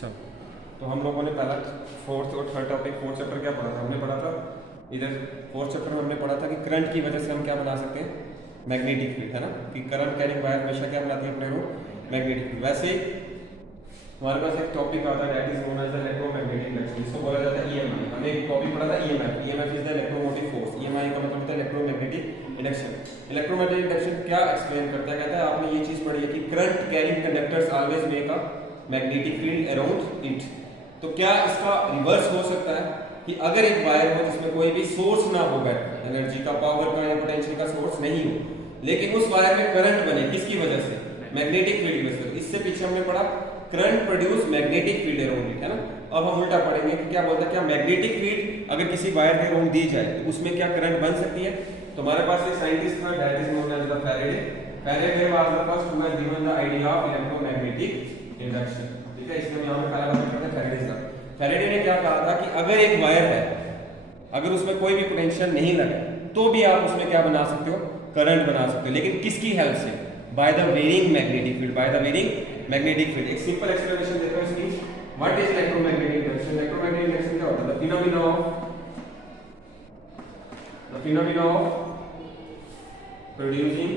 अच्छा, तो हम लोगों ने पहला फोर्थ और थर्ड टॉपिक, फोर्थ चैप्टर क्या पढ़ा था? हमने पढ़ा था इधर फोर्थ चैप्टर में हमने पढ़ा था कि करंट की वजह से हम क्या बना सकते हैं? मैग्नेटिक फील्ड, है ना, कि करंट कैरिंग वायर हमेशा क्या बनाती है अपने को? Magnetic field. वैसे हमारे पास एक टॉपिक आता है that is known as the electromagnetic induction, इसको बोला जाता है ईएमआई। हमने एक टॉपिक पढ़ा था EMF. EMF is the electromotive force. EMI का मतलब होता है इलेक्ट्रोमैग्नेटिक इंडक्शन। इलेक्ट्रोमैग्नेटिक इंडक्शन क्या एक्सप्लेन करता है? कहता है आपने ये चीज पढ़ी है कि current carrying conductors always make a magnetic field around it. तो क्या इसका रिवर्स हो सकता है कि अगर एक वायर हो जिसमें कोई भी सोर्स ना हो, एनर्जी का, पावर का या पोटेंशियल का सोर्स नहीं हो, लेकिन उस वायर में करंट बने, किसकी वजह से? मैग्नेटिक फील्ड की वजह से। इससे पीछे हमने पढ़ा current produce magnetic field around it, है ना। अब हम उल्टा पढ़ेंगे कि क्या बोलता है, क्या मैग्नेटिक फील्ड अगर किसी वायर के अराउंड दी जाए तो उसमें क्या करंट बन सकती है? तो हमारे पास एक साइंटिस्ट था that is known as the Faraday. Faraday was the first who has given the idea of electromagnetic induction. ठीक है, इसमें यहां पे पहला बात करते हैं फैराडे का। फैराडे ने क्या कहा था कि अगर एक वायर है, अगर उसमें कोई भी पोटेंशियल नहीं लगा तो भी आप उसमें क्या बना सकते हो? करंट बना सकते हो, लेकिन किसकी हेल्प से? By the varying magnetic field, by the varying magnetic field. एक सिंपल एक्सप्लेनेशन देता हूं इसकी। What is electromagnetic induction? Electromagnetic induction क्या होता है? The phenomena of producing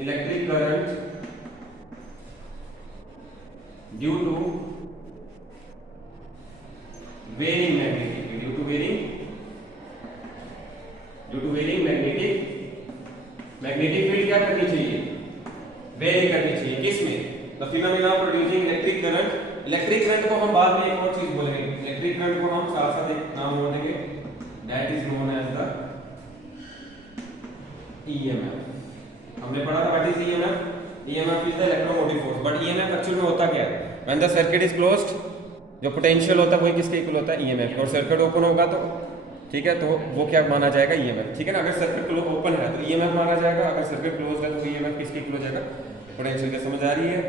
electric current due to varying magnetic field, due to varying magnetic field क्या करनी चाहिए? वेरी करनी चाहिए। किसमें? The phenomena of producing electric current. Electric current को हम बाद में एक और चीज बोलेंगे। इलेक्ट्रिक करंट को हम साथ साथ एक नाम बोलेंगे that is known as the EMF. हमने पढ़ा था what is EMF? EMF is the electromotive force. But EMF actual में होता क्या है? When the circuit is closed, जो पोटेंशियल होता है वही किसके इक्वल होता है? ईएमएफ। और सर्किट ओपन होगा तो ठीक है, तो वो क्या माना जाएगा? ईएमएफ। ठीक है ना, अगर सर्किट ओपन है तो ईएमएफ माना जाएगा, अगर सर्किट क्लोज्ड है तो ईएमएफ किसके इक्वल हो जाएगा? पोटेंशियल के। समझ आ रही है?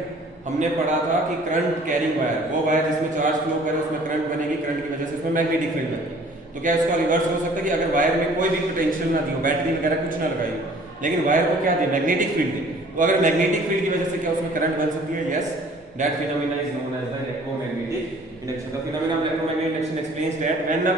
हमने पढ़ा था कि करंट कैरिंग वायर, वो वायर जिसमें चार्ज फ्लो करे उसमें करंट बनेगी, करंट की वजह से उसमें मैग्नेटिक फील्ड बनेगी। तो क्या इसका रिवर्स हो सकता है कि अगर वायर में कोई भी पोटेंशियल ना दी हो, बैटरी वगैरह कुछ ना लगाई हो, लेकिन वायर को क्या दी? मैग्नेटिक फील्ड दी, तो अगर मैग्नेटिक फील्ड की वजह से क्या उसमें करंट बन सकती है? Yes, that phenomena is known as the electromagnetic induction. The phenomena of electromagnetic induction explains that when the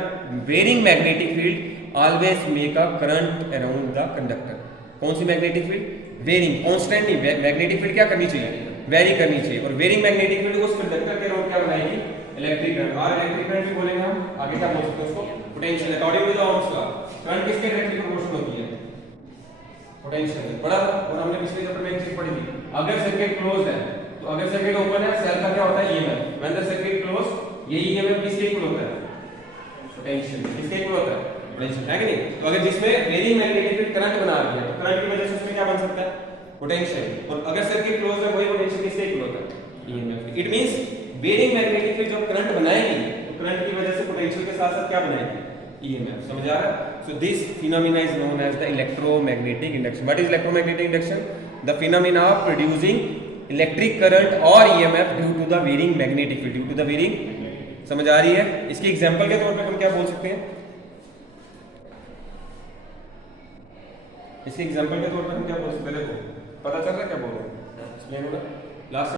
varying magnetic field always make a current around the conductor. कौन सी मैग्नेटिक फील्ड? वेरिंग, कांस्टेंट नहीं। Magnetic field क्या करनी चाहिए? Vary करनी चाहिए। और varying magnetic field उस कंडक्टर के अराउंड क्या बनाएगी? Electric current. और इलेक्ट्रिक करंट भी बोलेंगे हम आगे, क्या बोल सकते हैं उसको? Potential. According to the Ohm's law current किसके डायरेक्टली प्रोपोर्शनल होती है? पोटेंशियल। पढ़ा था, और हमने पिछले चैप्टर में एक चीज पढ़ी थी, अगर सर्किट क्लोज्ड है तो अगर सर्किट ओपन है, सेल का क्या होता है? EMF. When the circuit closed, ये ईएमएफ किसके इक्वल होता है? पोटेंशियल। किसके इक्वल होता है? पोटेंशियल, है कि नहीं? तो अगर जिसमें वेरिंग मैग्नेटिक फील्ड करंट बना रही है तो करंट की वजह से उसमें क्या बन सकता है? पोटेंशियल। और अगर सर्किट क्लोज है वही पोटेंशियल किससे इक्वल होता है? EMF. It means varying magnetic field जब करंट बनाएगी तो करंट की वजह से पोटेंशियल के साथ साथ क्या बनाएगी? ईएमएफ। समझ आ रहा है? So this phenomena is known as the electromagnetic induction. What is electromagnetic induction? The phenomena of producing electric current और EMF due to the varying magnetic field, due to the varying. समझ आ रही है? इसकी एग्जांपल के तौर पे हम क्या बोल सकते हैं? इसके एग्जांपल के तौर पे हम क्या बोल सकते हैं? देखो, पता चल रहा है क्या बोल रहे हैं? एक्सप्लेन होगा लास्ट